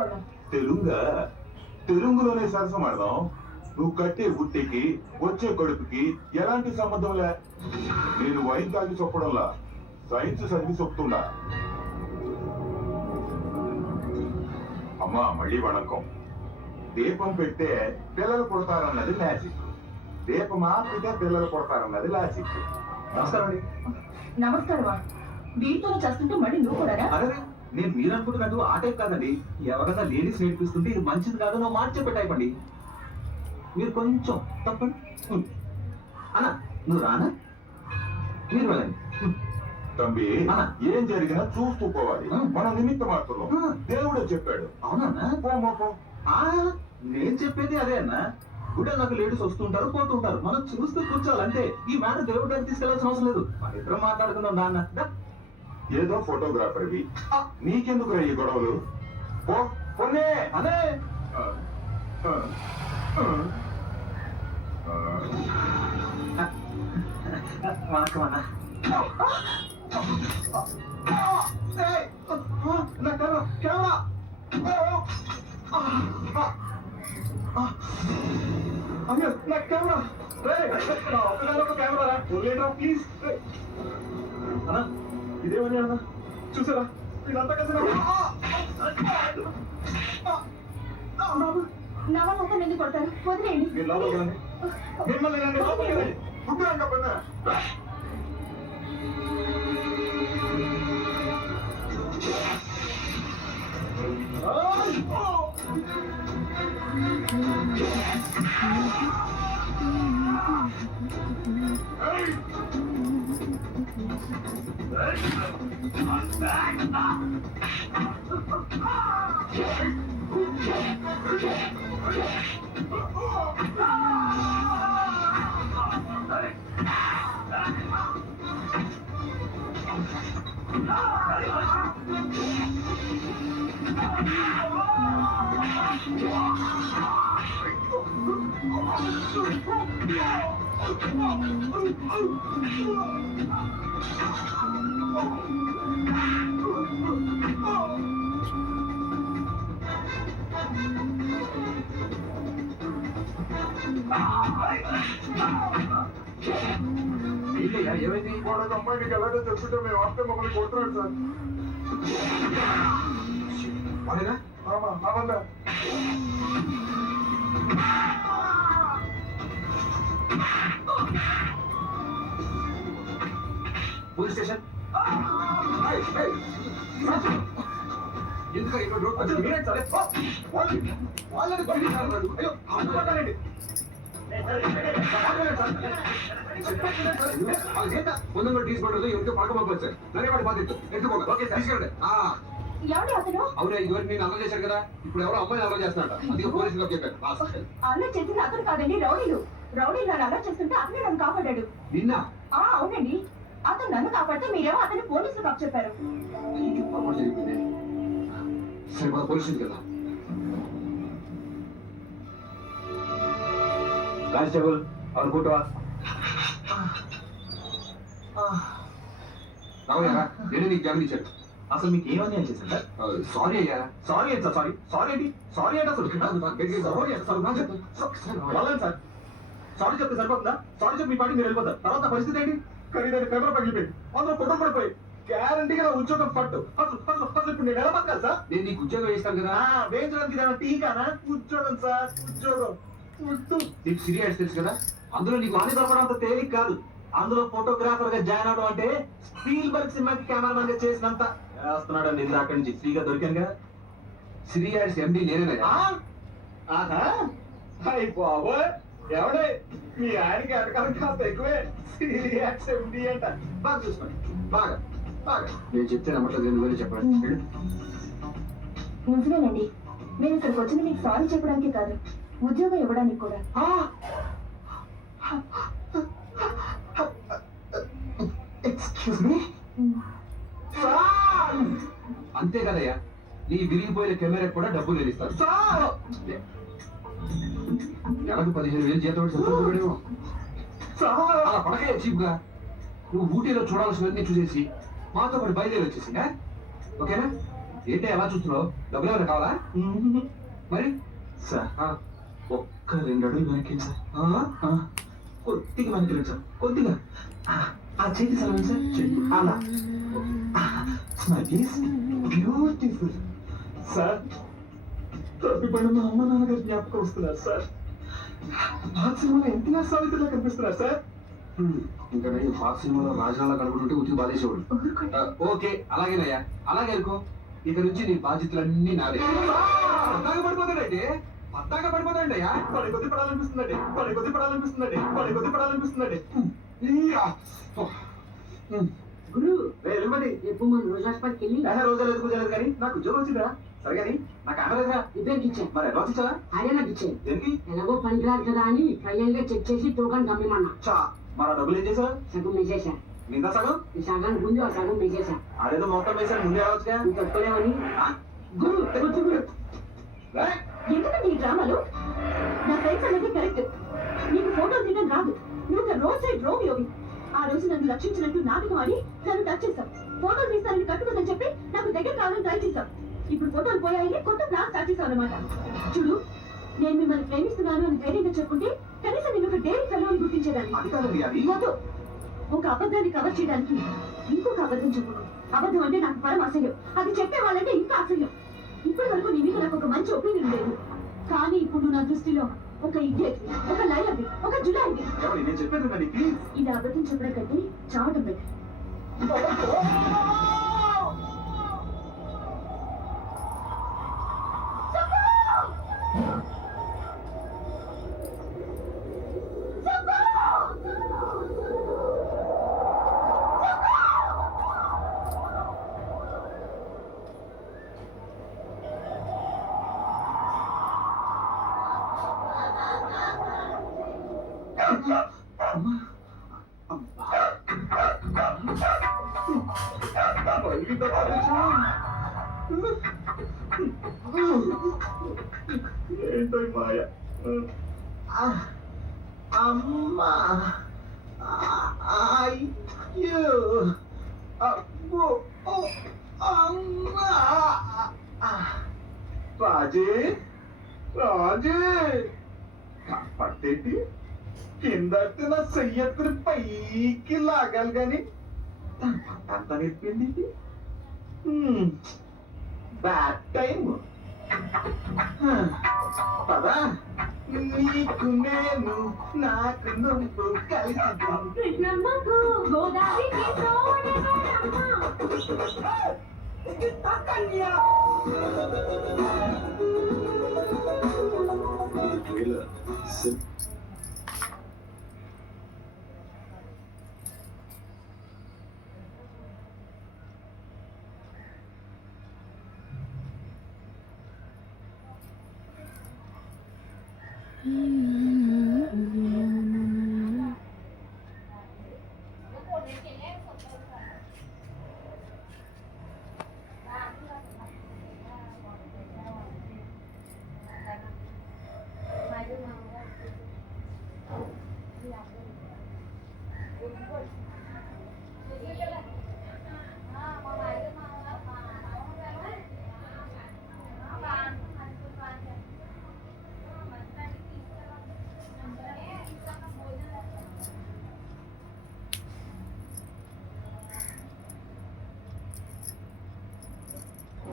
తెలుగోళ్ళం. తెలుగా తెలుగులోనే సరసమాడదాం. నువ్వు కట్టే గుట్టికి వచ్చే కడుపుకి ఎలాంటి సంబంధం లే. నేను వైన్ తాగి చొప్పడంలా సైన్స్ చదివి చెప్తుండా. అమ్మా మళ్ళీ వణకం. దీపం పెట్టే పిల్లలు పుడతారన్నది లాజిక్. దీపం ఆపితే పిల్లలు పుడతారన్నది లాజిక్. నమస్కారం అండి. నమస్కారమా? వీటితో చేస్తుంటే మళ్ళీ నువ్వు కూడా? అరే నేను మీరు అనుకుంటున్నట్టు ఆ టైప్ కాదండి. ఎవరైనా లేడీస్ నేర్పిస్తుంటే ఇది మంచిది కాదు నువ్వు మాట చెప్పే టైప్ అండి. మీరు కొంచెం తప్పండి. అన్న నువ్వు రానా? మీరు వెళ్ళండి. తంబి ఏం జరిగినా చూస్తూ పోవాలి. మన నిమిత్త మాత్రం దేవుడే చెప్పాడు. అవునా? నేను చెప్పేది అదే అన్న. కూడా నాకు లేడీస్ వస్తుంటారు పోతుంటారు, మనం చూస్తూ కూర్చోవాలి అంతే. ఈ మ్యాటర్ దేవుడి దగ్గర తీసుకెళ్లాల్సిన అవసరం లేదు. మన ఇద్దరం మాట్లాడుకుందాం నాన్న. ఏదో ఫోటోగ్రాఫర్వి, నీకెందుకు ఈ గొడవలు? పొన్నే అదే వణకం అన్న. కెమెరా అయ్యో నా కెమెరా. కెమెరా ప్లీజ్ అన్న. ఇదేమని అన్న చూసారా వీళ్ళంతా కలిసి నవ్వాలంతా ఎందుకు కొడతారు? వదిలేయండి. మీరు లోపలికి రండి. మిమ్మల్ని లోపలికి రండి. ఏమైంది? వాళ్ళ అమ్మాయికి ఎలాగో చెప్పుంటే మేము వస్తే మమ్మల్ని కొడుతున్నాడు సార్. వాడేనా? అవునా? పోలీస్ స్టేషన్ ఎందుకు అయ్యో అందుకుంటానండి. ముందు తీసుకుంటుంది ఎవరితో పడకపోతుంది సార్. నరే వాడి బాధ్యత ఎత్తుకోండి. తీసుకెళ్ళండి. ఎవడు అతను? అవునా ఇదివరకు నేను అల్లరి చేశాను కదా, ఇప్పుడు ఎవరో అమ్మాయిని అల్లరి చేస్తున్నాడు. అందుకే పోలీసులకు చెప్పాను. అల్లరి చేసింది అతను కాదండి, రౌడీలు. రౌడీలు నన్ను అల్లరి చేస్తుంటే అతనే నన్ను కాపాడాడు. నిన్న అవునండి. అతను నన్ను కాపాడితే మీరేమో అతన్ని పోలీసులకు అప్పచెప్పారు. పొరపాటు జరిగింది. సరే మన పోలీసులకు కదా. కానిస్టేబుల్ అనుకుంటావా? రావయ్యా నేనే నీకు గమనించాను. అసలు మీకు ఏమని అని చేశాను సార్? సారీ అయ్యా. సారీ ఏంటి సార్? సారీ సారీ ఏంటి? సారీ అంటే అసలు వెళ్ళండి సార్. సారీ చెప్తే సరిపోతుందా? సారీ చెప్పి మీ పాటికి మీరు వెళ్ళిపోతారు. తర్వాత పరిస్థితి ఏంటి? ఖరీదైన పేపర్ పగిలిపోయింది, అందులో ఫోటో పడిపోయి గ్యారంటీగా నా ఉద్యోగం పట్టు. అసలు అసలు అసలు ఇప్పుడు నేను ఎలా బతకాలి సార్? నేను నీకు ఉద్యోగం వేస్తాను కదా. వేయించడానికి ఇదేనా టీకానా? ఉద్యోగం సార్, ఉద్యోగం. నీకు సీరియస్ తెలుసు కదా, అందులో నీకు అన్ని దొరకడం అంత తేలిక కాదు. అందులో ఫోటోగ్రాఫర్ గా జాయిన్ అవడం అంటే స్పీల్ బర్గ్ సినిమాకి కెమెరామన్ గా చేసినంత వేస్తున్నాడు అండి. ఇది అక్కడి నుంచి ఫ్రీగా దొరికాను కదా. సిరియాడ్స్ ఎండి నేనేనా? బాబోయ్ ఎవడే మీ ఆయనకి ఎటకాలం కాస్త ఎక్కువే. సిరియాడ్స్ ఎండి అంట. బాగా చూసుకోండి. బాగా బాగా నేను చెప్తే నమ్మట్లేదు. ఎందుకని చెప్పండి. నిజమేనండి, నేను ఇక్కడికి వచ్చింది మీకు సారీ చెప్పడానికి కాదు, ఉద్యోగం ఇవ్వడానికి కూడా. Excuse me. అంతే కదయ్యా, నీ విరిగిపోయిన కెమెరా కూడా డబ్బులు నేను ఇస్తాను. నెలకు 15,000 జీతం సంతోషపడేమో. అలా పడకే చీప్ గా. నువ్వు ఊటీలో చూడాల్సినవన్నీ చూసేసి మాతో పాటు బయలుదేరి వచ్చేసి ఓకేనా? ఏంటి ఎలా చూస్తున్నావు? డబ్బులు ఏమైనా కావాలా? మరి సార్ ఆ, ఒక్క 2 అడుగులు వెనక్కి సార్. ఆ, కొద్దిగా వెనక్కి సార్, కొద్దిగా. ఆ చేతి సలవం సార్, చెయ్యి అలా. Smile please. Beautiful sir. తప్పిపడిన మా అమ్మ నాన్నగారు జ్ఞాపకం వస్తున్నారు సార్. ఆ సినిమాలో ఎన్టీఆర్ సావిత్రిలా కనిపిస్తున్నారు సార్. ఇంకా నేను పాత సినిమాలో రాజనాలా కనుకుంటుంటే ఉతికి బాధేసేవాడు. ఓకే, అలాగేనయ్యా, అలాగే అనుకో. ఇక నుంచి నీ బాధ్యతలన్నీ నాదే. పద్దాగా పడిపోతాడండి, పద్దాగా పడిపోతాడండి అయ్యా. పడి కొద్ది పడాలనిపిస్తుందండి, పడి కొద్ది పడాలనిపిస్తుందండి, పడి కొద్ది పడాలనిపిస్తుందండి. గురు వెళ్ళమండి. రేపు మన రోజు హాస్పిటల్కి వెళ్ళి రోజులు ఎందుకు చేయలేదు కానీ నాకు ఉద్యోగం వచ్చిందా? సరే కానీ నాకు ఆడలేదుగా. ఇద్దరికి ఇచ్చాను. మరి అడ్వాన్స్ ఇచ్చావా? అదే నాకు ఇచ్చాను. దేనికి? ఎలాగో పనికిరాదు కదా అని ఫైనల్ గా చెక్ చేసి టోకన్ కమ్మమన్నా. చా, మరి ఆ డబ్బులు ఏం చేసావు? సగం వేసేసా. మిగతా సగం ఈ సగానికి ముందు ఆ సగం వేసేసా. ఆడేదో మొత్తం వేసాడు, ముందే రావచ్చుగా. నువ్వు తప్పలేవని గురు వద్దు గురు. ఎందుకంటే ఈ డ్రామాలు నా ఫ్రెండ్స్ అనేది కరెక్ట్. నీకు ఫోటోలు తీయడం రాదు. నువ్వు ఒక రోడ్ సైడ్ రోమియోవి. ఆ రోజు నన్ను రక్షించినట్టు నాటకం ఆడి నన్ను టచ్ చేశావు. ఫోటోలు తీస్తానని కట్టుకుందని చెప్పి నాకు దగ్గర కావాలని ట్రై చేశావు. ఇప్పుడు ఫోటోలు పోయాయని కొత్త ప్లాన్ స్టార్ట్ చేశావు అనమాట. చూడు, నేను మిమ్మల్ని ప్రేమిస్తున్నాను అని ధైర్యంగా చెప్పుకుంటే కనీసం నేను ఒక డేరింగ్ ఫెలో అని గుర్తించేదాన్ని. అది కాదండి, అది వద్దు. ఒక అబద్ధాన్ని కవర్ చేయడానికి ఇంకొక అబద్ధం చెప్పు. అబద్ధం అంటే నాకు పరమ అసహ్యం. అది చెప్పే వాళ్ళంటే ఇంకా అసహ్యం. ఇప్పటి వరకు నీ మీద నాకు ఒక మంచి ఒపీనియన్ లేదు. కానీ ఇప్పుడు నా దృష్టిలో ఒక ఇడియట్, ఒక లయర్, ఒక జులాయి. ఎవరి నేను చెప్పేది కానీ ప్లీజ్. ఇది అబద్ధం చెప్పడం కంటే చావటం బెటర్. ఏంటో ఈ మాయ. అమ్మా, అయ్యో, అబ్బో, అమ్మా. రాజే, రాజే, పట్టేటి కింద నా చెయ్యెత్తుని పైకి లాగాలి గాని అంత నేర్పింది. Bad time. పదా, నీకు నేను, నాకు నువ్వు కలిసి కృష్ణమ్మకు గోదావరికి Mm-hmm.